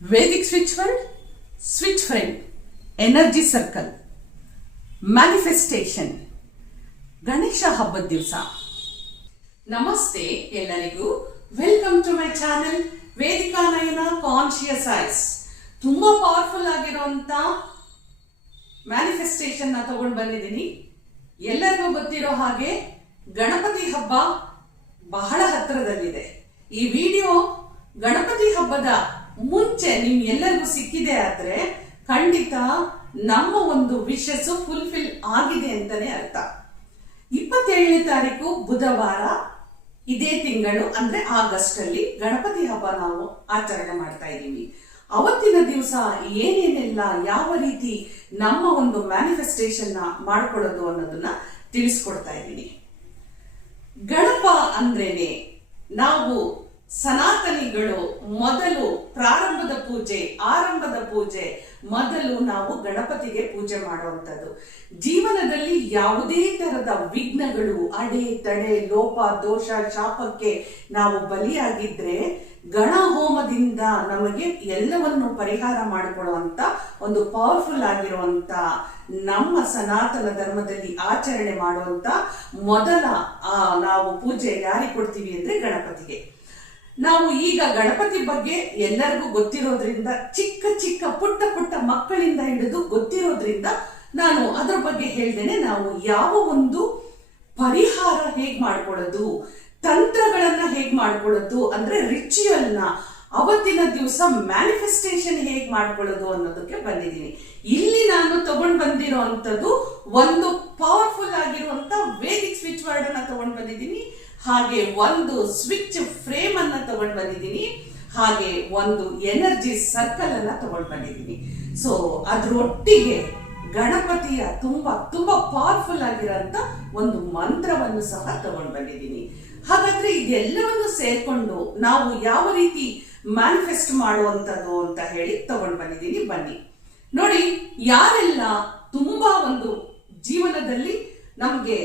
Vedic switch world, switch friend, energy circle, manifestation, Ganesha ಹಬ್ಬದ ದಿವಸ. ನಮಸ್ತೆ ಎಲ್ಲರಿಗೂ, welcome to my channel Vedika Nayana conscious eyes. ತುಂಬಾ ಪವರ್ಫುಲ್ ಆಗಿರುವಂತ ಮ್ಯಾನಿಫೆಸ್ಟೇಷನ್ ನ ತಗೊಂಡು ಬಂದಿದ್ದೀನಿ. ಎಲ್ಲರಿಗೂ ಗೊತ್ತಿರೋ ಹಾಗೆ ಗಣಪತಿ ಹಬ್ಬ ಬಹಳ ಹತ್ತಿರದಲ್ಲಿದೆ. ಈ ವಿಡಿಯೋ ಗಣಪತಿ ಹಬ್ಬದ ಮುಂಚೆ ನಿಮ್ ಎಲ್ಲರಿಗೂ ಸಿಕ್ಕಿದೆ ಆದ್ರೆ ಖಂಡಿತ ನಮ್ಮ ಒಂದು ವಿಶಸ್ ಫುಲ್ಫಿಲ್ ಆಗಿದೆ ಅಂತಾನೆ ಅರ್ಥ. 27ನೇ ತಾರೀಕು ಬುಧವಾರ ಇದೇ ತಿಂಗಳು ಅಂದ್ರೆ ಆಗಸ್ಟ್ ಅಲ್ಲಿ ಗಣಪತಿ ಹಬ್ಬ ನಾವು ಆಚರಣೆ ಮಾಡ್ತಾ ಇದ್ದೀವಿ. ಅವತ್ತಿನ ದಿವಸ ಏನೇನೆಲ್ಲ ಯಾವ ರೀತಿ ನಮ್ಮ ಒಂದು ಮ್ಯಾನಿಫೆಸ್ಟೇಷನ್ ನ ಮಾಡ್ಕೊಳ್ಳೋದು ಅನ್ನೋದನ್ನ ತಿಳಿಸ್ಕೊಡ್ತಾ ಇದ್ದೀನಿ. ಗಣಪ ಅಂದ್ರೇನೆ ನಾವು ಸನಾತನಿಗಳು ಮೊದಲು ಆರಂಭದ ಪೂಜೆ ಮೊದಲು ನಾವು ಗಣಪತಿಗೆ ಪೂಜೆ ಮಾಡುವಂಥದ್ದು. ಜೀವನದಲ್ಲಿ ಯಾವುದೇ ತರದ ವಿಘ್ನಗಳು, ಅಡೆ ತಡೆ, ಲೋಪ ದೋಷ ಶಾಪಕ್ಕೆ ನಾವು ಬಲಿಯಾಗಿದ್ರೆ ಗಣ ಹೋಮದಿಂದ ನಮಗೆ ಎಲ್ಲವನ್ನು ಪರಿಹಾರ ಮಾಡಿಕೊಳ್ಳುವಂತ ಒಂದು ಪವರ್ಫುಲ್ ಆಗಿರುವಂತ ನಮ್ಮ ಸನಾತನ ಧರ್ಮದಲ್ಲಿ ಆಚರಣೆ ಮಾಡುವಂತ ಮೊದಲ ನಾವು ಪೂಜೆ ಯಾರಿಗೆ ಕೊಡ್ತೀವಿ ಅಂದ್ರೆ ಗಣಪತಿಗೆ. ನಾವು ಈಗ ಗಣಪತಿ ಬಗ್ಗೆ ಎಲ್ಲರಿಗೂ ಗೊತ್ತಿರೋದ್ರಿಂದ, ಚಿಕ್ಕ ಪುಟ್ಟ ಮಕ್ಕಳಿಂದ ಹಿಡಿದು ಗೊತ್ತಿರೋದ್ರಿಂದ ನಾನು ಅದ್ರ ಬಗ್ಗೆ ಹೇಳ್ದೇನೆ. ನಾವು ಯಾವ ಒಂದು ಪರಿಹಾರ ಹೇಗ್ ಮಾಡ್ಕೊಳ್ಳೋದು, ತಂತ್ರಗಳನ್ನ ಹೇಗ್ ಮಾಡ್ಕೊಳ್ಳೋದು ಅಂದ್ರೆ ರಿಚುವಲ್ ನ ಅವತ್ತಿನ ದಿವಸ ಮ್ಯಾನಿಫೆಸ್ಟೇಷನ್ ಹೇಗ್ ಮಾಡ್ಕೊಳ್ಳೋದು ಅನ್ನೋದಕ್ಕೆ ಬಂದಿದ್ದೀನಿ. ಇಲ್ಲಿ ನಾನು ತಗೊಂಡ್ ಬಂದಿರುವಂತದ್ದು ಒಂದು ಪವರ್ಫುಲ್ ಆಗಿರುವಂತ ವೇದಿಕ್ ಸ್ವಿಚ್ ವರ್ಡ್ ಅನ್ನ ತಗೊಂಡ್ ಬಂದಿದ್ದೀನಿ, ಹಾಗೆ ಒಂದು ಸ್ವಿಚ್ ಫ್ರೇಮ್ ಅನ್ನ ತಗೊಂಡ್ ಬಂದಿದ್ದೀನಿ, ಹಾಗೆ ಒಂದು ಎನರ್ಜಿ ಸರ್ಕಲ್ ಅನ್ನ ತಗೊಂಡ್ ಬಂದಿದ್ದೀನಿ. ಸೊ ಅದ್ರೊಟ್ಟಿಗೆ ಗಣಪತಿಯ ತುಂಬಾ ಪವರ್ಫುಲ್ ಆಗಿರೋಂತ ಒಂದು ಮಂತ್ರವನ್ನು ಸಹ ತಗೊಂಡ್ ಬಂದಿದ್ದೀನಿ. ಹಾಗಾದ್ರೆ ಇದೆಲ್ಲವನ್ನು ಸೇರ್ಕೊಂಡು ನಾವು ಯಾವ ರೀತಿ ಮ್ಯಾನಿಫೆಸ್ಟ್ ಮಾಡುವಂತದ್ದು ಅಂತ ಹೇಳಿ ತಗೊಂಡ್ ಬಂದಿದ್ದೀನಿ. ಬನ್ನಿ ನೋಡಿ, ಯಾರೆಲ್ಲ ತುಂಬಾ ಒಂದು ಜೀವನದಲ್ಲಿ ನಮ್ಗೆ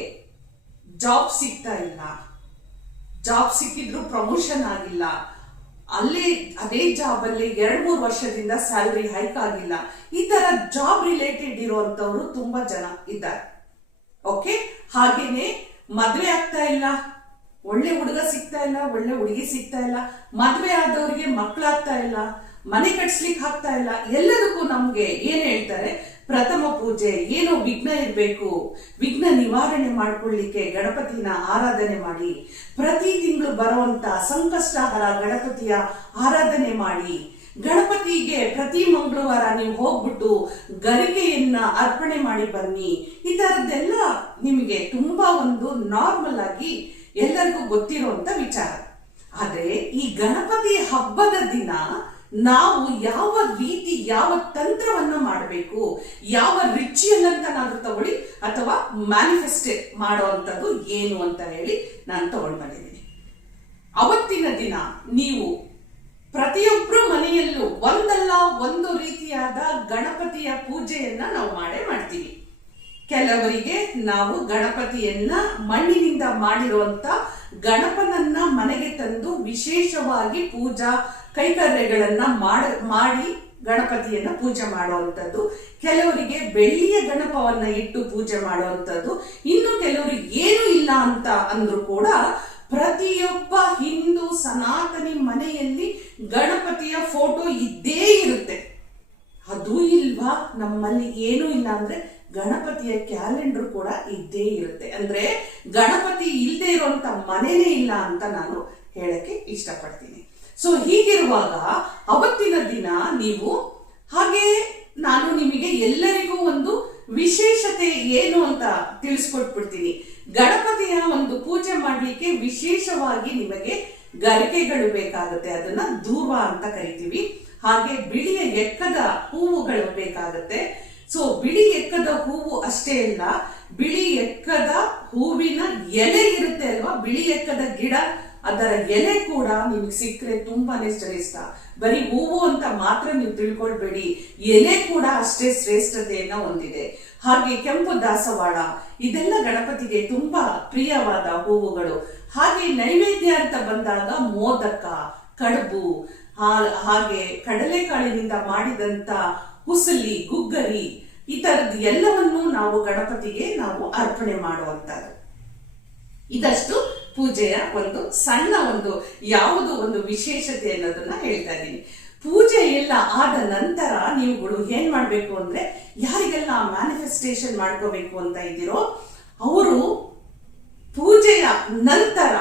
ಜಾಬ್ ಸಿಗ್ತಾ ಇಲ್ಲ, ಜಾಬ್ ಸಿಕ್ಕಿದ್ರು ಪ್ರಮೋಷನ್ ಆಗಿಲ್ಲ, ಅದೇ ಜಾಬ್ ಅಲ್ಲಿ 2-3 ವರ್ಷದಿಂದ ಸ್ಯಾಲರಿ ಹೈಕ್ ಆಗಿಲ್ಲ, ಈ ತರ ಜಾಬ್ ರಿಲೇಟೆಡ್ ಇರುವಂತವ್ರು ತುಂಬಾ ಜನ ಇದ್ದಾರೆ. ಓಕೆ, ಹಾಗೇನೆ ಮದ್ವೆ ಆಗ್ತಾ ಇಲ್ಲ, ಒಳ್ಳೆ ಹುಡುಗ ಸಿಗ್ತಾ ಇಲ್ಲ, ಒಳ್ಳೆ ಹುಡುಗಿ ಸಿಗ್ತಾ ಇಲ್ಲ, ಮದ್ವೆ ಆದವ್ರಿಗೆ ಮಕ್ಕಳಾಗ್ತಾ ಇಲ್ಲ, ಮನೆ ಕಟ್ಸ್ಲಿಕ್ಕೆ ಆಗ್ತಾ ಇಲ್ಲ. ಎಲ್ಲದಕ್ಕೂ ನಮ್ಗೆ ಏನ್ ಹೇಳ್ತಾರೆ, ಪ್ರಥಮ ಪೂಜೆ, ಏನೋ ವಿಘ್ನ ಇರ್ಬೇಕು, ವಿಘ್ನ ನಿವಾರಣೆ ಮಾಡ್ಕೊಳ್ಳಿಕ್ಕೆ ಗಣಪತಿನ ಆರಾಧನೆ ಮಾಡಿ, ಪ್ರತಿ ತಿಂಗಳು ಬರುವಂತ ಸಂಕಷ್ಟಹರ ಗಣಪತಿಯ ಆರಾಧನೆ ಮಾಡಿ, ಗಣಪತಿಗೆ ಪ್ರತಿ ಮಂಗಳವಾರ ನೀವು ಹೋಗ್ಬಿಟ್ಟು ಗರಿಕೆಯನ್ನ ಅರ್ಪಣೆ ಮಾಡಿ ಬನ್ನಿ. ಈ ತರದ್ದೆಲ್ಲ ನಿಮಗೆ ತುಂಬಾ ಒಂದು ನಾರ್ಮಲ್ ಆಗಿ ಎಲ್ಲರಿಗೂ ಗೊತ್ತಿರುವಂತ ವಿಚಾರ. ಆದ್ರೆ ಈ ಗಣಪತಿ ಹಬ್ಬದ ದಿನ ನಾವು ಯಾವ ರೀತಿ ಯಾವ ತಂತ್ರವನ್ನ ಮಾಡಬೇಕು, ಯಾವ ರಿಚುವಲ್ ಅಂತ ನಾನು ತಗೊಳ್ಳಿ ಅಥವಾ ಮ್ಯಾನಿಫೆಸ್ಟ್ ಮಾಡುವಂಥದ್ದು ಏನು ಅಂತ ಹೇಳಿ ನಾನು ತಗೊಂಡು ಬಂದಿದ್ದೀನಿ. ಅವತ್ತಿನ ದಿನ ನೀವು ಪ್ರತಿಯೊಬ್ಬರು ಮನೆಯಲ್ಲೂ ಒಂದಲ್ಲ ಒಂದು ರೀತಿಯಾದ ಗಣಪತಿಯ ಪೂಜೆಯನ್ನ ನಾವು ಮಾಡ್ತೀವಿ. ಕೆಲವರಿಗೆ ನಾವು ಗಣಪತಿಯನ್ನ ಮಣ್ಣಿನಿಂದ ಮಾಡಿರುವಂತ ಗಣಪನನ್ನ ಮನೆಗೆ ತಂದು ವಿಶೇಷವಾಗಿ ಪೂಜಾ ಕೈಕರ್ಯಗಳನ್ನ ಮಾಡಿ ಗಣಪತಿಯನ್ನ ಪೂಜೆ ಮಾಡುವಂಥದ್ದು, ಕೆಲವರಿಗೆ ಬೆಳ್ಳಿಯ ಗಣಪವನ್ನ ಇಟ್ಟು ಪೂಜೆ ಮಾಡುವಂಥದ್ದು, ಇನ್ನು ಕೆಲವರಿಗೆ ಏನು ಇಲ್ಲ ಅಂತ ಅಂದ್ರೂ ಕೂಡ ಪ್ರತಿಯೊಬ್ಬ ಹಿಂದೂ ಸನಾತನಿ ಮನೆಯಲ್ಲಿ ಗಣಪತಿಯ ಫೋಟೋ ಇದ್ದೇ ಇರುತ್ತೆ. ಅದು ಇಲ್ವಾ ನಮ್ಮಲ್ಲಿ ಏನೂ ಇಲ್ಲ ಅಂದ್ರೆ ಗಣಪತಿಯ ಕ್ಯಾಲೆಂಡರ್ ಕೂಡ ಇದ್ದೇ ಇರುತ್ತೆ. ಅಂದ್ರೆ ಗಣಪತಿ ಇಲ್ಲದೆ ಇರುವಂತ ಮನೆನೇ ಇಲ್ಲ ಅಂತ ನಾನು ಹೇಳಕ್ಕೆ ಇಷ್ಟಪಡ್ತೀನಿ. ಸೊ ಹೀಗಿರುವಾಗ ಅವತ್ತಿನ ದಿನ ನೀವು ಹಾಗೆ ನಾನು ನಿಮಗೆ ಎಲ್ಲರಿಗೂ ಒಂದು ವಿಶೇಷತೆ ಏನು ಅಂತ ತಿಳಿಸ್ಕೊಟ್ಬಿಡ್ತೀನಿ. ಗಣಪತಿಯ ಒಂದು ಪೂಜೆ ಮಾಡ್ಲಿಕ್ಕೆ ವಿಶೇಷವಾಗಿ ನಿಮಗೆ ಗರಿಕೆಗಳು ಬೇಕಾಗುತ್ತೆ, ಅದನ್ನ ಧೂರ್ವ ಅಂತ ಕರಿತೀವಿ. ಹಾಗೆ ಬಿಳಿಯ ಎಕ್ಕದ ಹೂವುಗಳು ಬೇಕಾಗುತ್ತೆ. ಸೊ ಬಿಳಿ ಎಕ್ಕದ ಹೂವು ಅಷ್ಟೇ ಅಲ್ಲ, ಬಿಳಿ ಎಕ್ಕದ ಹೂವಿನ ಎಲೆ ಇರುತ್ತೆ ಅಲ್ವಾ, ಬಿಳಿ ಎಕ್ಕದ ಗಿಡ, ಅದರ ಎಲೆ ಕೂಡ ನಿಮ್ಗೆ ಸಿಕ್ಕರೆ ತುಂಬಾನೇ ಶ್ರೇಷ್ಠ. ಬರೀ ಹೂವು ಅಂತ ಮಾತ್ರ ನೀವು ತಿಳ್ಕೊಳ್ಬೇಡಿ, ಎಲೆ ಕೂಡ ಅಷ್ಟೇ ಶ್ರೇಷ್ಠತೆಯನ್ನ ಹೊಂದಿದೆ. ಹಾಗೆ ಕೆಂಪು ದಾಸವಾಳ, ಇದೆಲ್ಲ ಗಣಪತಿಗೆ ತುಂಬಾ ಪ್ರಿಯವಾದ ಹೂವುಗಳು. ಹಾಗೆ ನೈವೇದ್ಯ ಅಂತ ಬಂದಾಗ ಮೋದಕ, ಕಡುಬು, ಹಾಗೆ ಕಡಲೆಕಾಳಿನಿಂದ ಮಾಡಿದಂತ ಹುಸಲಿ, ಗುಗ್ಗರಿ, ಈ ತರದ್ದು ಎಲ್ಲವನ್ನೂ ನಾವು ಗಣಪತಿಗೆ ನಾವು ಅರ್ಪಣೆ ಮಾಡುವಂತದ್ದು. ಇದಷ್ಟು ಪೂಜೆಯ ಒಂದು ಸಣ್ಣ ಯಾವುದು ಒಂದು ವಿಶೇಷತೆ ಅನ್ನೋದನ್ನ ಹೇಳ್ತಾ ಇದ್ದೀನಿ. ಪೂಜೆ ಎಲ್ಲ ಆದ ನಂತರ ನೀವುಗಳು ಏನ್ ಮಾಡ್ಬೇಕು ಅಂದ್ರೆ, ಯಾರಿಗೆಲ್ಲ ಮ್ಯಾನಿಫೆಸ್ಟೇಷನ್ ಮಾಡ್ಕೋಬೇಕು ಅಂತ ಇದ್ದೀರೋ ಅವರು ಪೂಜೆಯ ನಂತರ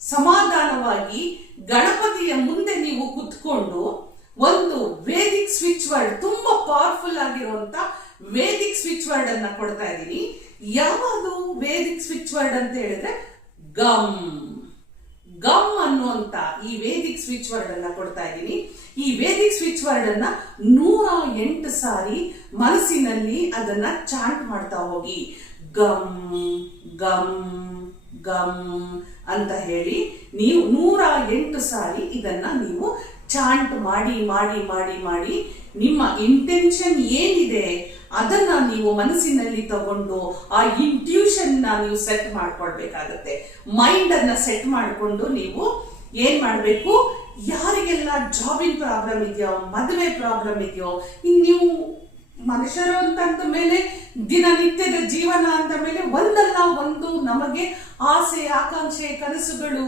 ಸಮಾಧಾನವಾಗಿ ಗಣಪತಿಯ ಮುಂದೆ ನೀವು ಕುತ್ಕೊಂಡು ಒಂದು ವೇದಿಕ್ ಸ್ವಿಚ್ ವರ್ಡ್, ತುಂಬಾ ಪವರ್ಫುಲ್ ಆಗಿರುವಂತ ವೇದಿಕ್ ಸ್ವಿಚ್ ವರ್ಡ್ ಅನ್ನ ಕೊಡ್ತಾ ಇದ್ದೀನಿ. ಯಾವುದು ವೇದಿಕ್ ಸ್ವಿಚ್ ವರ್ಡ್ ಅಂತ ಹೇಳಿದ್ರೆ ಗಮ್ ಗಮ್ ಅನ್ನುವಂತ ಈ ವೇದಿಕ್ ಸ್ವಿಚ್ ವರ್ಡ್ ಅನ್ನ ಕೊಡ್ತಾ ಇದ್ದೀನಿ. ಈ ವೇದಿಕ್ ಸ್ವಿಚ್ ವರ್ಡ್ ಅನ್ನ 108 ಸಾರಿ ಮನಸ್ಸಿನಲ್ಲಿ ಅದನ್ನ ಚಾಂಟ್ ಮಾಡ್ತಾ ಹೋಗಿ. ಗಮ್ ಗಮ್ ಗಮ್ ಅಂತ ಹೇಳಿ ನೀವು 108 ಸಾರಿ ಇದನ್ನ ನೀವು ಚಾಂಟ್ ಮಾಡಿ ಮಾಡಿ ಮಾಡಿ ಮಾಡಿ ನಿಮ್ಮ ಇಂಟೆನ್ಷನ್ ಏನಿದೆ ಅದನ್ನ ನೀವು ಮನಸ್ಸಿನಲ್ಲಿ ತಗೊಂಡು ಆ ಇಂಟ್ಯೂಷನ್ ನೀವು ಸೆಟ್ ಮಾಡ್ಕೊಳ್ಬೇಕಾಗತ್ತೆ. ಮೈಂಡ್ ಅನ್ನ ಸೆಟ್ ಮಾಡಿಕೊಂಡು ನೀವು ಏನ್ ಮಾಡ್ಬೇಕು, ಯಾರಿಗೆಲ್ಲ ಜಾಬಿನ ಪ್ರಾಬ್ಲಮ್ ಇದೆಯೋ, ಮದುವೆ ಪ್ರಾಬ್ಲಮ್ ಇದೆಯೋ, ನೀವು ಮನುಷ್ಯರು ಅಂತ ಮೇಲೆ ದಿನನಿತ್ಯದ ಜೀವನ ಅಂತ ಮೇಲೆ ಒಂದಲ್ಲ ಒಂದು ನಮಗೆ ಆಸೆ, ಆಕಾಂಕ್ಷೆ, ಕನಸುಗಳು,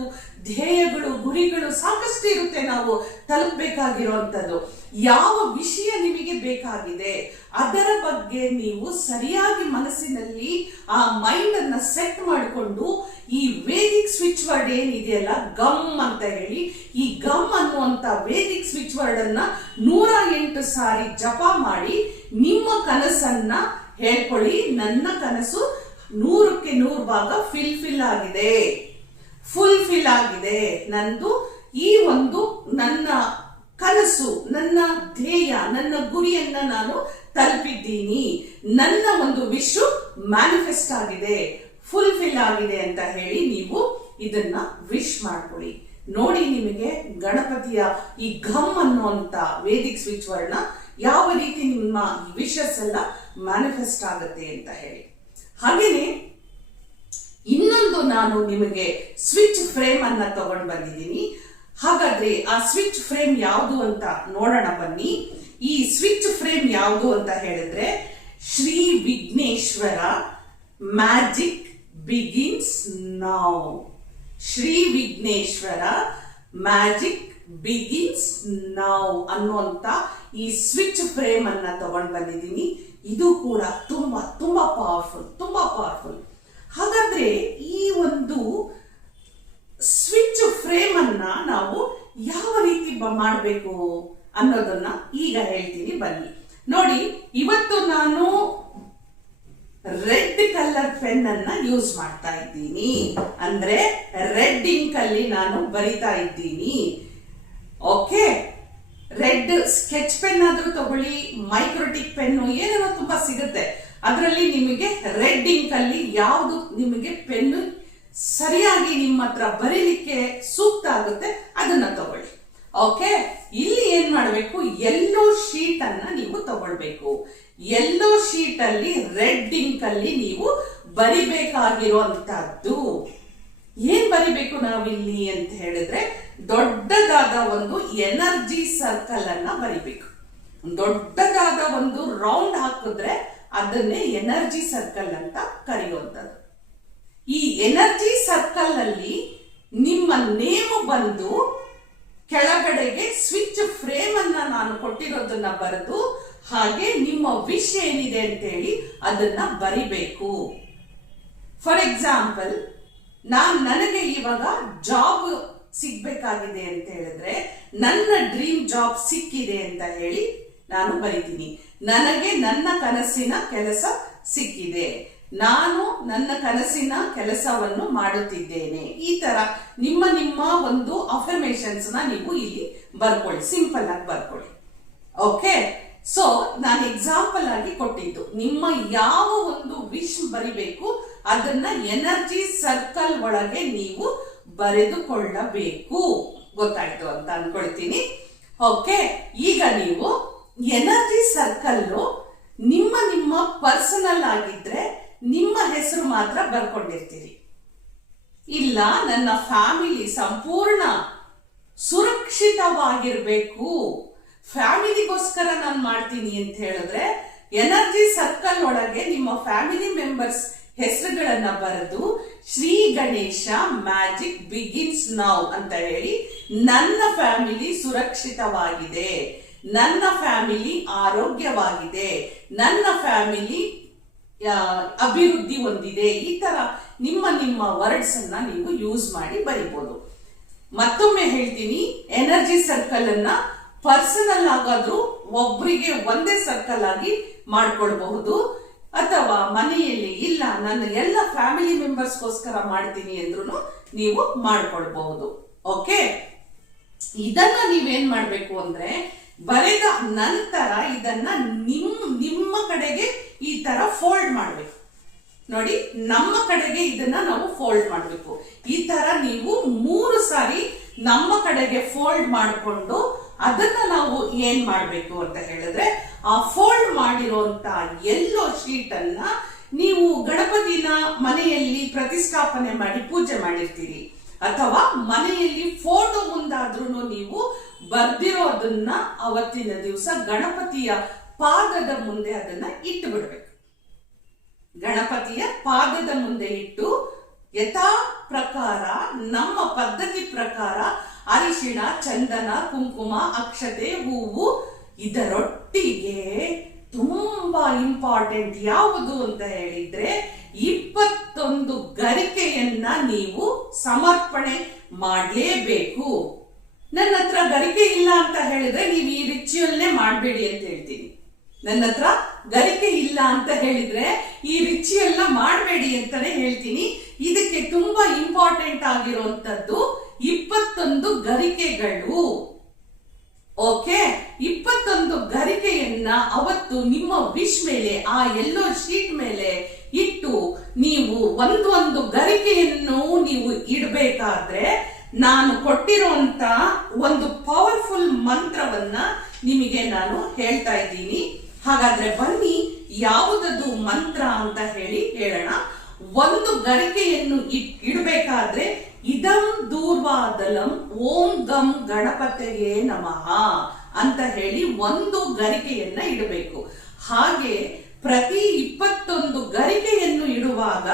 ಧ್ಯೇಯಗಳು, ಗುರಿಗಳು ಸಾಕಷ್ಟು ಇರುತ್ತೆ ನಾವು ತಲುಪಬೇಕಾಗಿರುವಂತದ್ದು. ಯಾವ ವಿಷಯ ನಿಮಗೆ ಬೇಕಾಗಿದೆ ಅದರ ಬಗ್ಗೆ ನೀವು ಸರಿಯಾಗಿ ಮನಸ್ಸಿನಲ್ಲಿ ಆ ಮೈಂಡ್ ಅನ್ನ ಸೆಟ್ ಮಾಡಿಕೊಂಡು ಈ ವೇದಿಕ್ ಸ್ವಿಚ್ ವರ್ಡ್ ಏನಿದೆಯಲ್ಲ ಗಮ್ ಅಂತ ಹೇಳಿ, ಈ ಗಮ್ ಅನ್ನುವಂತ ವೇದಿಕ್ ಸ್ವಿಚ್ ವರ್ಡ್ ಅನ್ನ 108 ಸಾರಿ ಜಪ ಮಾಡಿ ನಿಮ್ಮ ಕನಸನ್ನ ಹೇಳ್ಕೊಳ್ಳಿ. ನನ್ನ ಕನಸು 100ಕ್ಕೆ 100 ಭಾಗ ಫಿಲ್ ಆಗಿದೆ, ಫುಲ್ಫಿಲ್ ಆಗಿದೆ. ನಂದು ಈ ಒಂದು ನನ್ನ ಕನಸು, ನನ್ನ ಧ್ಯೇಯ, ನನ್ನ ಗುರಿಯನ್ನ ನಾನು ತಲುಪಿದ್ದೀನಿ, ನನ್ನ ಒಂದು ವಿಶ್ ಮ್ಯಾನಿಫೆಸ್ಟ್ ಆಗಿದೆ, ಫುಲ್ಫಿಲ್ ಆಗಿದೆ ಅಂತ ಹೇಳಿ ನೀವು ಇದನ್ನ ವಿಶ್ ಮಾಡ್ಕೊಳ್ಳಿ. ನೋಡಿ ನಿಮಗೆ ಗಣಪತಿಯ ಈ ಘಮ್ ಅನ್ನುವಂತ ವೇದಿಕ್ ಸ್ವಿಚ್ ವರ್ಡ್ ನ ಯಾವ ರೀತಿ ನಿಮ್ಮ ವಿಶಸ್ ಎಲ್ಲ ಮ್ಯಾನಿಫೆಸ್ಟ್ ಆಗುತ್ತೆ ಅಂತ ಹೇಳಿ. ಹಾಗೇನೆ ಇನ್ನೊಂದು ನಾನು ನಿಮಗೆ ಸ್ವಿಚ್ ಫ್ರೇಮ್ ಅನ್ನ ತಗೊಂಡು ಬಂದಿದ್ದೀನಿ. ಹಾಗಾದ್ರೆ ಆ ಸ್ವಿಚ್ ಫ್ರೇಮ್ ಯಾವುದು ಅಂತ ನೋಡೋಣ ಬನ್ನಿ. ಈ ಸ್ವಿಚ್ ಫ್ರೇಮ್ ಯಾವುದು ಅಂತ ಹೇಳಿದ್ರೆ Shri Vighneshwara magic begins now. Shri Vighneshwara magic begins now ಅನ್ನುವಂತ ಈ ಸ್ವಿಚ್ ಫ್ರೇಮ್ ಅನ್ನ ತಗೊಂಡು ಬಂದಿದ್ದೀನಿ. ಇದು ಕೂಡ ತುಂಬಾ ತುಂಬಾ ಪವರ್ಫುಲ್. ಹಾಗಾದ್ರೆ ಈ ಒಂದು ಸ್ವಿಚ್ ಫ್ರೇಮ್ ಅನ್ನ ನಾವು ಯಾವ ರೀತಿ ಮಾಡಬೇಕು ಅನ್ನೋದನ್ನ ಈಗ ಹೇಳ್ತೀನಿ ಬನ್ನಿ. ನೋಡಿ, ಇವತ್ತು ನಾನು ರೆಡ್ ಕಲರ್ ಪೆನ್ ಅನ್ನ ಯೂಸ್ ಮಾಡ್ತಾ ಇದ್ದೀನಿ, ಅಂದ್ರೆ ರೆಡ್ ಇಂಕ್ ಅಲ್ಲಿ ನಾನು ಬರಿತಾ ಇದ್ದೀನಿ. ಓಕೆ, ರೆಡ್ ಸ್ಕೆಚ್ ಪೆನ್ ಆದ್ರೂ ತಗೊಳ್ಳಿ, ಮೈಕ್ರೋಟಿಕ್ ಪೆನ್ ಏನೇನೋ ತುಂಬಾ ಸಿಗುತ್ತೆ. ಅದರಲ್ಲಿ ನಿಮಗೆ ರೆಡ್ ಇಂಕ್ ಅಲ್ಲಿ ಯಾವುದು ನಿಮಗೆ ಪೆನ್ ಸರಿಯಾಗಿ ನಿಮ್ಮ ಹತ್ರ ಬರೀಲಿಕ್ಕೆ ಸೂಕ್ತ ಆಗುತ್ತೆ ಅದನ್ನ ತಗೊಳ್ಳಿ. ಓಕೆ, ಇಲ್ಲಿ ಏನ್ ಮಾಡಬೇಕು, ಯೆಲ್ಲೋ ಶೀಟ್ ಅನ್ನ ನೀವು ತಗೊಳ್ಬೇಕು. ಯೆಲ್ಲೋ ಶೀಟ್ ಅಲ್ಲಿ ರೆಡ್ ಇಂಕ್ ಅಲ್ಲಿ ನೀವು ಬರಿಬೇಕಾಗಿರುವಂತದ್ದು ಏನ್ ಬರಿಬೇಕು ನಾವಿಲ್ಲಿ ಅಂತ ಹೇಳಿದ್ರೆ, ದೊಡ್ಡದಾದ ಒಂದು ಎನರ್ಜಿ ಸರ್ಕಲ್ ಅನ್ನ ಬರಿಬೇಕು. ದೊಡ್ಡದಾದ ಒಂದು ರೌಂಡ್ ಹಾಕಿದ್ರೆ ಅದನ್ನೇ ಎನರ್ಜಿ ಸರ್ಕಲ್ ಅಂತ ಕರೆಯುವಂಥದ್ದು. ಈ ಎನರ್ಜಿ ಸರ್ಕಲ್ ಅಲ್ಲಿ ನಿಮ್ಮ ನೇಮು ಬಂದು ಕೆಳಗಡೆಗೆ ಸ್ವಿಚ್ ಫ್ರೇಮ್ ಅನ್ನ ನಾನು ಕೊಟ್ಟಿರೋದನ್ನ ಬರೆದು, ಹಾಗೆ ನಿಮ್ಮ ವಿಶ್ ಏನಿದೆ ಅಂತೇಳಿ ಅದನ್ನ ಬರಿಬೇಕು. ಫಾರ್ ಎಕ್ಸಾಂಪಲ್, ನನಗೆ ಇವಾಗ ಜಾಬ್ ಸಿಗ್ಬೇಕಾಗಿದೆ ಅಂತ ಹೇಳಿದ್ರೆ, ನನ್ನ ಡ್ರೀಮ್ ಜಾಬ್ ಸಿಕ್ಕಿದೆ ಅಂತ ಹೇಳಿ ನಾನು ಬರಿತೀನಿ. ನನಗೆ ನನ್ನ ಕನಸಿನ ಕೆಲಸ ಸಿಕ್ಕಿದೆ, ನಾನು ನನ್ನ ಕನಸಿನ ಕೆಲಸವನ್ನು ಮಾಡುತ್ತಿದ್ದೇನೆ. ಈ ತರ ನಿಮ್ಮ ಒಂದು ಅಫರ್ಮೇಷನ್ಸ್ ನ ನೀವು ಇಲ್ಲಿ ಬರ್ಕೊಳ್ಳಿ, ಸಿಂಪಲ್ ಆಗಿ ಬರ್ಕೊಳ್ಳಿ. ಓಕೆ, ಸೊ ನಾನು ಎಕ್ಸಾಂಪಲ್ ಆಗಿ ಕೊಟ್ಟಿದ್ದು, ನಿಮ್ಮ ಯಾವ ಒಂದು ವಿಶ್ ಬರಿಬೇಕು ಅದನ್ನ ಎನರ್ಜಿ ಸರ್ಕಲ್ ಒಳಗೆ ನೀವು ಬರೆದುಕೊಳ್ಳಬೇಕು. ಗೊತ್ತಾಯ್ತು ಅಂತ ಅನ್ಕೊಳ್ತೀನಿ. ಓಕೆ, ಈಗ ನೀವು ಎನರ್ಜಿ ಸರ್ಕಲ್ ನಿಮ್ಮ ಪರ್ಸನಲ್ ಆಗಿದ್ರೆ ನಿಮ್ಮ ಹೆಸರು ಮಾತ್ರ ಬರ್ಕೊಂಡಿರ್ತೀರಿ. ಇಲ್ಲ ನನ್ನ ಫ್ಯಾಮಿಲಿ ಸಂಪೂರ್ಣ ಸುರಕ್ಷಿತವಾಗಿರ್ಬೇಕು. ಫ್ಯಾಮಿಲಿಗೋಸ್ಕರ ನಾನು ಮಾಡ್ತೀನಿ ಅಂತ ಹೇಳಿದ್ರೆ ಎನರ್ಜಿ ಸರ್ಕಲ್ ಒಳಗೆ ನಿಮ್ಮ ಫ್ಯಾಮಿಲಿ ಮೆಂಬರ್ಸ್ ಹೆಸರುಗಳನ್ನ ಬರೆದು Shri Ganesha magic begins now ಅಂತ ಹೇಳಿ ನನ್ನ ಫ್ಯಾಮಿಲಿ ಸುರಕ್ಷಿತವಾಗಿದೆ, ನನ್ನ ಫ್ಯಾಮಿಲಿ ಆರೋಗ್ಯವಾಗಿದೆ, ನನ್ನ ಫ್ಯಾಮಿಲಿ ಅಭಿವೃದ್ಧಿ ಹೊಂದಿದೆ. ಈ ತರ ನಿಮ್ಮ ನಿಮ್ಮ ವರ್ಡ್ಸ್ ಅನ್ನ ನೀವು ಯೂಸ್ ಮಾಡಿ ಬರೀಬಹುದು. ಮತ್ತೊಮ್ಮೆ ಹೇಳ್ತೀನಿ, ಎನರ್ಜಿ ಸರ್ಕಲ್ ಅನ್ನ ಪರ್ಸನಲ್ ಆಗಾದ್ರೂ ಒಬ್ರಿಗೆ ಒಂದೇ ಸರ್ಕಲ್ ಆಗಿ ಮಾಡ್ಕೊಳ್ಬಹುದು, ಅಥವಾ ಮನೆಯಲ್ಲಿ ಇಲ್ಲ ನನ್ನ ಎಲ್ಲ ಫ್ಯಾಮಿಲಿ ಮೆಂಬರ್ಸ್ಗೋಸ್ಕರ ಮಾಡ್ತೀನಿ ಅಂದ್ರೂ ನೀವು ಮಾಡ್ಕೊಳ್ಬಹುದು. ಓಕೆ, ಇದನ್ನ ನೀವೇನ್ ಮಾಡ್ಬೇಕು ಅಂದ್ರೆ ಬರೆದ ನಂತರ ಇದನ್ನ ನಿಮ್ಮ ಕಡೆಗೆ ಈ ತರ ಫೋಲ್ಡ್ ಮಾಡ್ಬೇಕು. ನೋಡಿ, ನಮ್ಮ ಕಡೆಗೆ ಇದನ್ನ ನಾವು ಫೋಲ್ಡ್ ಮಾಡ್ಬೇಕು. ಈ ತರ ನೀವು 3 ಸಾರಿ ನಮ್ಮ ಕಡೆಗೆ ಫೋಲ್ಡ್ ಮಾಡಿಕೊಂಡು ಅದನ್ನ ನಾವು ಏನ್ ಮಾಡ್ಬೇಕು ಅಂತ ಹೇಳಿದ್ರೆ, ಆ ಫೋಲ್ಡ್ ಮಾಡಿರುವಂತ ಎಲ್ಲೋ ಶೀಟ್ ಅನ್ನ ನೀವು ಗಣಪತಿನ ಮನೆಯಲ್ಲಿ ಪ್ರತಿಷ್ಠಾಪನೆ ಮಾಡಿ ಪೂಜೆ ಮಾಡಿರ್ತೀರಿ, ಅಥವಾ ಮನೆಯಲ್ಲಿ ಫೋಟೋ ಮುಂದಾದ್ರೂ ನೀವು ಬರ್ದಿರೋದನ್ನ ಅವತ್ತಿನ ದಿವಸ ಗಣಪತಿಯ ಪಾದದ ಮುಂದೆ ಅದನ್ನ ಇಟ್ಟು ಬಿಡ್ಬೇಕು. ಗಣಪತಿಯ ಪಾದದ ಮುಂದೆ ಇಟ್ಟು ಯಥಾ ಪ್ರಕಾರ ನಮ್ಮ ಪದ್ಧತಿ ಪ್ರಕಾರ ಅರಿಶಿಣ, ಚಂದನ, ಕುಂಕುಮ, ಅಕ್ಷತೆ, ಹೂವು, ಇದರೊಟ್ಟಿಗೆ ತುಂಬಾ ಇಂಪಾರ್ಟೆಂಟ್ ಯಾವುದು ಅಂತ ಹೇಳಿದ್ರೆ 21 ಗರಿಕೆಯನ್ನ ನೀವು ಸಮರ್ಪಣೆ ಮಾಡಲೇಬೇಕು. ನನ್ನ ಹತ್ರ ಗರಿಕೆ ಇಲ್ಲ ಅಂತ ಹೇಳಿದ್ರೆ ನೀವು ಈ ರಿಚುವಲ್ನೇ ಮಾಡಬೇಡಿ ಅಂತ ಹೇಳ್ತೀನಿ. ನನ್ನ ಹತ್ರ ಗರಿಕೆ ಇಲ್ಲ ಅಂತ ಹೇಳಿದ್ರೆ ಈ ರಿಚುವಲ್ನ ಮಾಡಬೇಡಿ ಅಂತಾನೆ ಹೇಳ್ತೀನಿ. ಇದಕ್ಕೆ ತುಂಬಾ ಇಂಪಾರ್ಟೆಂಟ್ ಆಗಿರುವಂತದ್ದು 21 ಗರಿಕೆಗಳು. ಓಕೆ, 21 ಗರಿಕೆಯನ್ನ ಅವತ್ತು ನಿಮ್ಮ ವಿಶ್ ಮೇಲೆ ಆ ಎಲ್ಲೋ ಶೀಟ್ ಮೇಲೆ ಇಟ್ಟು ನೀವು ಒಂದು ಗರಿಕೆಯನ್ನು ನೀವು ಇಡಬೇಕಾದ್ರೆ ನಾನು ಕೊಟ್ಟಿರುವಂತ ಒಂದು ಪವರ್ಫುಲ್ ಮಂತ್ರವನ್ನ ನಿಮಗೆ ನಾನು ಹೇಳ್ತಾ ಇದ್ದೀನಿ. ಹಾಗಾದ್ರೆ ಬನ್ನಿ ಯಾವುದದು ಮಂತ್ರ ಅಂತ ಹೇಳೋಣ. ಒಂದು ಗರಿಕೆಯನ್ನು ಇಡಬೇಕಾದ್ರೆ ಇದಂ ದೂರ್ವಾದಲಂ ಓಂ ಗಂ ಗಣಪತಿಯೇ ನಮಃ ಅಂತ ಹೇಳಿ ಒಂದು ಗರಿಕೆಯನ್ನ ಇಡಬೇಕು. ಹಾಗೆ ಪ್ರತಿ 21 ಗರಿಕೆಯನ್ನು ಇಡುವಾಗ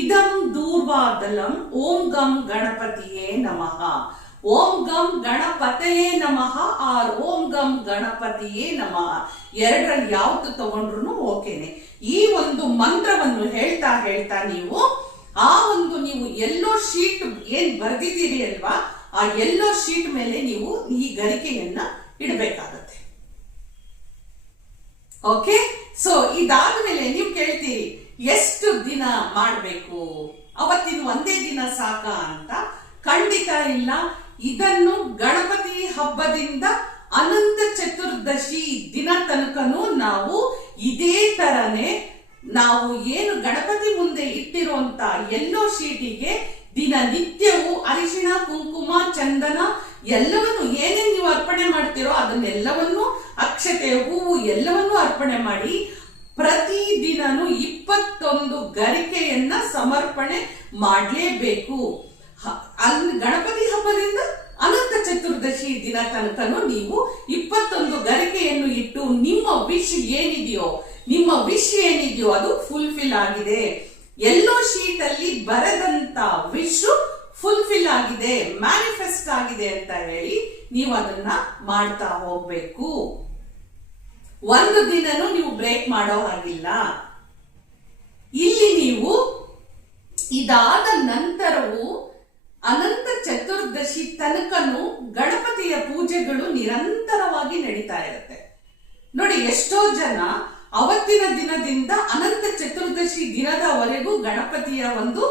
ಇದಂ ದೂರ್ವಾದಲಂ ಓಂ ಗಂ ಗಣಪತಿಯೇ ನಮಃ, ಓಂ ಗಂ ಗಣಪತಿಯೇ ನಮಃ ಆರ್ ಓಂ ಗಂ ಗಣಪತಿಯೇ ನಮಃ, ಎರಡರಲ್ಲಿ ಯಾವ್ದು ತಗೊಂಡ್ರು ಓಕೆನೆ. ಈ ಒಂದು ಮಂತ್ರವನ್ನು ಹೇಳ್ತಾ ನೀವು ನೀವು ಎಲ್ಲೋ ಶೀಟ್ ಏನ್ ಬರ್ದಿದ್ದೀರಿ ಅಲ್ವಾ, ಆ ಎಲ್ಲೋ ಶೀಟ್ ಮೇಲೆ ನೀವು ಈ ಗರಿಕೆಯನ್ನ ಇಡಬೇಕಾಗತ್ತೆ. ಓಕೆ, ಸೊ ಇದಾದ್ಮೇಲೆ ನೀವು ಕೇಳ್ತೀರಿ ಎಷ್ಟು ದಿನ ಮಾಡ್ಬೇಕು, ಅವತ್ತಿನ ಒಂದೇ ದಿನ ಸಾಕ ಅಂತ. ಖಂಡಿತ ಇಲ್ಲ. ಇದನ್ನು ಗಣಪತಿ ಹಬ್ಬದಿಂದ ಅನಂತ ಚತುರ್ದಶಿ ದಿನ ತನಕನೂ ನಾವು ಇದೇ ತರನೇ ನಾವು ಏನು ಗಣಪತಿ ಮುಂದೆ ಇಟ್ಟಿರುವಂತ ಎಲ್ಲೋ ಶೀಟಿಗೆ ದಿನನಿತ್ಯವೂ ಅರಿಶಿಣ, ಕುಂಕುಮ, ಚಂದನ ಎಲ್ಲವನ್ನು ಏನೇನು ನೀವು ಅರ್ಪಣೆ ಮಾಡ್ತೀರೋ ಅದನ್ನೆಲ್ಲವನ್ನು, ಅಕ್ಷತೆ, ಹೂವು ಎಲ್ಲವನ್ನೂ ಅರ್ಪಣೆ ಮಾಡಿ ಪ್ರತಿ ದಿನನೂ 21 ಗರಿಕೆಯನ್ನ ಸಮರ್ಪಣೆ ಮಾಡಲೇಬೇಕು. ಗಣಪತಿ ಹಬ್ಬದಿಂದ ಅನಂತ ಚತುರ್ದಶಿ ದಿನ ತನಕನೂ ನೀವು 21 ಗರಿಕೆಯನ್ನು ಇಟ್ಟು ನಿಮ್ಮ ವಿಶ್ ಏನಿದೆಯೋ ಅದು ಫುಲ್ಫಿಲ್ ಆಗಿದೆ. ಎಲ್ಲೋ ಶೀಟ್ ಅಲ್ಲಿ ಬರೆದಂತ ವಿಶ್ ಫುಲ್ಫಿಲ್ ಆಗಿದೆ, ಮ್ಯಾನಿಫೆಸ್ಟ್ ಆಗಿದೆ ಅಂತ ಹೇಳಿ ನೀವು ಅದನ್ನ ಮಾಡ್ತಾ ಹೋಗ್ಬೇಕು. ಒಂದು ದಿನನೂ ನೀವು ಬ್ರೇಕ್ ಮಾಡೋ ಹಾಗಿಲ್ಲ. ಇಲ್ಲಿ ನೀವು ಇದಾದ ನಂತರವೂ ಅನಂತ ಚತುರ್ದಶಿ ತನಕನೂ ಗಣಪತಿಯ ಪೂಜೆಗಳು ನಿರಂತರವಾಗಿ ನಡೀತಾ ಇರುತ್ತೆ. ನೋಡಿ, ಎಷ್ಟೋ ಜನ ಅವತ್ತಿನ ದಿನದಿಂದ ಅನಂತ ಚತುರ್ದಶಿ ದಿನದವರೆಗೂ ಗಣಪತಿಯ ಒಂದು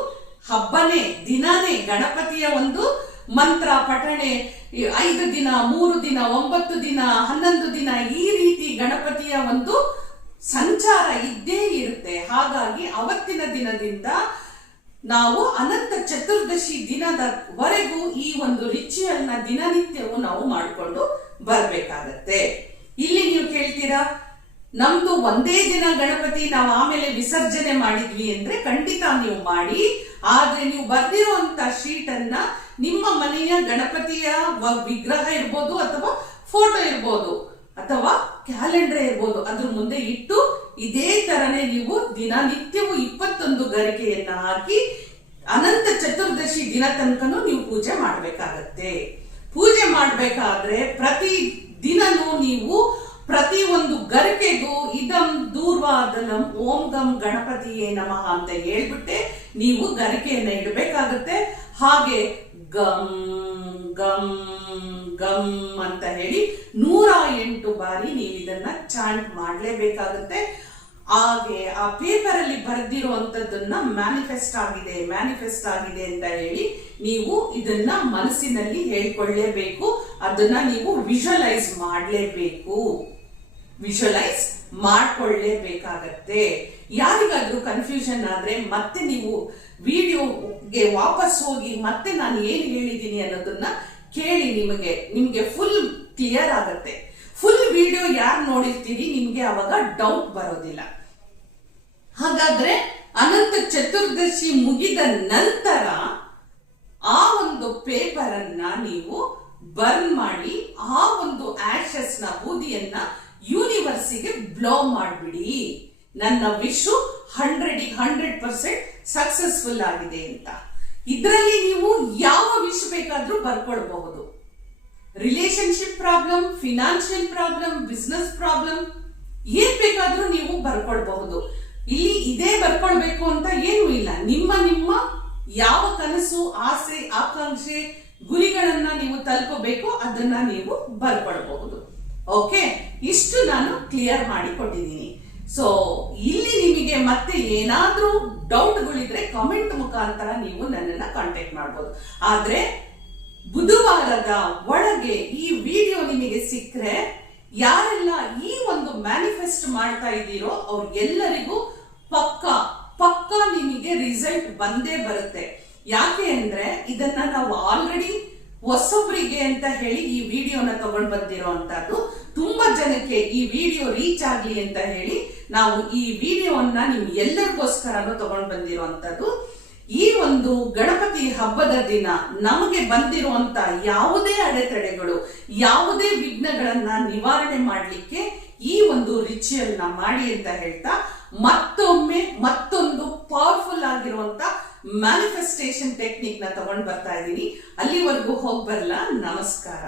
ದಿನಾನೇ ಗಣಪತಿಯ ಒಂದು ಮಂತ್ರ ಪಠಣೆ 5 ದಿನ, 3 ದಿನ, 9 ದಿನ, 11 ದಿನ ಈ ರೀತಿ ಗಣಪತಿಯ ಒಂದು ಸಂಚಾರ ಇದ್ದೇ ಇರುತ್ತೆ. ಹಾಗಾಗಿ ಅವತ್ತಿನ ದಿನದಿಂದ ನಾವು ಅನಂತ ಚತುರ್ದಶಿ ದಿನದವರೆಗೂ ಈ ಒಂದು ರಿಚುವಲ್ ನ ದಿನನಿತ್ಯವೂ ನಾವು ಮಾಡಿಕೊಂಡು ಬರ್ಬೇಕಾಗತ್ತೆ. ಇಲ್ಲಿ ನೀವು ಕೇಳ್ತೀರಾ, ನಮ್ದು ಒಂದೇ ದಿನ ಗಣಪತಿ ನಾವು ಆಮೇಲೆ ವಿಸರ್ಜನೆ ಮಾಡಿದ್ವಿ ಅಂದ್ರೆ ಖಂಡಿತ ನೀವು ಮಾಡಿ. ಆದ್ರೆ ನೀವು ಬರ್ದಿರುವಂತ ಶೀಟ್ ಅನ್ನ ನಿಮ್ಮ ಮನೆಯ ಗಣಪತಿಯ ವಿಗ್ರಹ ಇರ್ಬೋದು ಅಥವಾ ಫೋಟೋ ಇರ್ಬೋದು ಅಥವಾ ಕ್ಯಾಲೆಂಡರ್ ಇರ್ಬೋದು, ಅದ್ರ ಮುಂದೆ ಇಟ್ಟು ಇದೇ ತರನೇ ನೀವು ದಿನನಿತ್ಯವೂ 21 ಗರಿಕೆಯನ್ನ ಹಾಕಿ ಅನಂತ ಚತುರ್ದಶಿ ದಿನ ತನಕನೂ ನೀವು ಪೂಜೆ ಮಾಡಬೇಕಾಗತ್ತೆ. ಪೂಜೆ ಮಾಡಬೇಕಾದ್ರೆ ಪ್ರತಿ ದಿನನೂ ನೀವು ಪ್ರತಿ ಒಂದು ಗರಿಕೆಗೂ ಇದಂ ದೂರ್ವಾದನಂ ಓಂ ಗಂ ಗಣಪತಿಯೇ ನಮಃ ಅಂತ ಹೇಳ್ಬಿಟ್ಟೆ ನೀವು ಗರಿಕೆಯನ್ನ ಇಡಬೇಕಾಗತ್ತೆ. ಹಾಗೆ ಗಂ ಗಂ ಗಂ ಅಂತ ಹೇಳಿ 108 ಬಾರಿ ನೀವು ಇದನ್ನ ಚಾಂಟ್ ಮಾಡಲೇಬೇಕಾಗುತ್ತೆ. ಹಾಗೆ ಆ ಪೇಪರ್ ಅಲ್ಲಿ ಬರೆದಿರುವಂತದ್ದನ್ನ ಮ್ಯಾನಿಫೆಸ್ಟ್ ಆಗಿದೆ ಅಂತ ಹೇಳಿ ನೀವು ಇದನ್ನ ಮನಸ್ಸಿನಲ್ಲಿ ಹೇಳ್ಕೊಳ್ಳೇಬೇಕು. ಅದನ್ನ ನೀವು ವಿಜುವಲೈಸ್ ಮಾಡ್ಕೊಳ್ಳೇಬೇಕಾಗತ್ತೆ. ಯಾರಿಗಾದ್ರೂ ಕನ್ಫ್ಯೂಷನ್ ಆದ್ರೆ ಮತ್ತೆ ನೀವು ವಿಡಿಯೋಗೆ ವಾಪಸ್ ಹೋಗಿ ಮತ್ತೆ ನಾನು ಏನ್ ಹೇಳಿದ್ದೀನಿ ಅನ್ನೋದನ್ನ ಕೇಳಿ, ನಿಮಗೆ ಫುಲ್ ಕ್ಲಿಯರ್ ಆಗತ್ತೆ. ಫುಲ್ ವಿಡಿಯೋ ಯಾರು ನೋಡಿರ್ತೀರಿ ನಿಮ್ಗೆ ಅವಾಗ ಡೌಟ್ ಬರೋದಿಲ್ಲ. ಹಾಗಾದ್ರೆ ಅನಂತ ಚತುರ್ದಶಿ ಮುಗಿದ ನಂತರ ಆ ಒಂದು ಪೇಪರ್ ಅನ್ನ ನೀವು ಬರ್ನ್ ಮಾಡಿ ಆ ಒಂದು ಆಶಸ್ ನ ಬೂದಿಯನ್ನ ಯೂನಿವರ್ಸಿಗೆ ಬ್ಲೋ ಮಾಡ್ಬಿಡಿ. ನನ್ನ ವಿಶು 100% ಸಕ್ಸಸ್ಫುಲ್ ಆಗಿದೆ ಅಂತ. ಇದರಲ್ಲಿ ನೀವು ಯಾವ ವಿಶ್ ಬೇಕಾದ್ರೂ ಬರ್ಕೊಳ್ಬಹುದು. Relationship problem, financial problem, business problem, ಏನ್ ಬೇಕಾದ್ರೂ ನೀವು ಬರ್ಕೊಳ್ಬಹುದು. ಇಲ್ಲಿ ಇದೇ ಬರ್ಕೊಳ್ಬೇಕು ಅಂತ ಏನೂ ಇಲ್ಲ. ನಿಮ್ಮ ಯಾವ ಕನಸು, ಆಸೆ, ಆಕಾಂಕ್ಷೆ, ಗುರಿಗಳನ್ನ ನೀವು ತಲುಪಬೇಕು ಅದನ್ನ ನೀವು ಬರ್ಕೊಳ್ಬಹುದು. ಓಕೆ, ಇಷ್ಟು ನಾನು ಕ್ಲಿಯರ್ ಮಾಡಿ ಕೊಟ್ಟಿದ್ದೀನಿ. ಸೊ ಇಲ್ಲಿ ನಿಮಗೆ ಮತ್ತೆ ಏನಾದ್ರೂ ಡೌಟ್ಗಳಿದ್ರೆ ಕಮೆಂಟ್ ಮುಖಾಂತರ ನೀವು ನನ್ನನ್ನ ಕಾಂಟ್ಯಾಕ್ಟ್ ಮಾಡಬಹುದು. ಆದ್ರೆ ಬುಧವಾರದ ಒಳಗೆ ಈ ವಿಡಿಯೋ ನಿಮಗೆ ಸಿಕ್ಕರೆ ಯಾರೆಲ್ಲ ಈ ಒಂದು ಮ್ಯಾನಿಫೆಸ್ಟ್ ಮಾಡ್ತಾ ಇದ್ದೀರೋ ಅವ್ರಿಗೆಲ್ಲರಿಗೂ ಪಕ್ಕ ನಿಮಗೆ ರಿಸಲ್ಟ್ ಬಂದೇ ಬರುತ್ತೆ. ಯಾಕೆ ಅಂದ್ರೆ ಇದನ್ನ ನಾವು ಆಲ್ರೆಡಿ ಹೊಸೊಬ್ರಿಗೆ ಅಂತ ಹೇಳಿ ಈ ವಿಡಿಯೋನ ತಗೊಂಡ್ ಬಂದಿರೋ ಅಂತದ್ದು. ತುಂಬಾ ಜನಕ್ಕೆ ಈ ವಿಡಿಯೋ ರೀಚ್ ಆಗ್ಲಿ ಅಂತ ಹೇಳಿ ನಾವು ಈ ವಿಡಿಯೋವನ್ನ ನಿಮ್ ಎಲ್ಲರಿಗೋಸ್ಕರನೂ ತಗೊಂಡ್ ಬಂದಿರುವಂತದ್ದು. ಈ ಒಂದು ಗಣಪತಿ ಹಬ್ಬದ ದಿನ ನಮಗೆ ಬಂದಿರುವಂತ ಯಾವುದೇ ಅಡೆತಡೆಗಳು, ಯಾವುದೇ ವಿಘ್ನಗಳನ್ನ ನಿವಾರಣೆ ಮಾಡ್ಲಿಕ್ಕೆ ಈ ಒಂದು ರಿಚುವಲ್ ನ ಮಾಡಿ ಅಂತ ಹೇಳ್ತಾ ಮತ್ತೊಂದು ಪವರ್ಫುಲ್ ಆಗಿರುವಂತ ಮ್ಯಾನಿಫೆಸ್ಟೇಷನ್ ಟೆಕ್ನಿಕ್ ನ ತಗೊಂಡ್ ಬರ್ತಾ ಇದ್ದೀನಿ. ಅಲ್ಲಿವರೆಗೂ ಹೋಗಿ ಬರಲ್ಲ. ನಮಸ್ಕಾರ.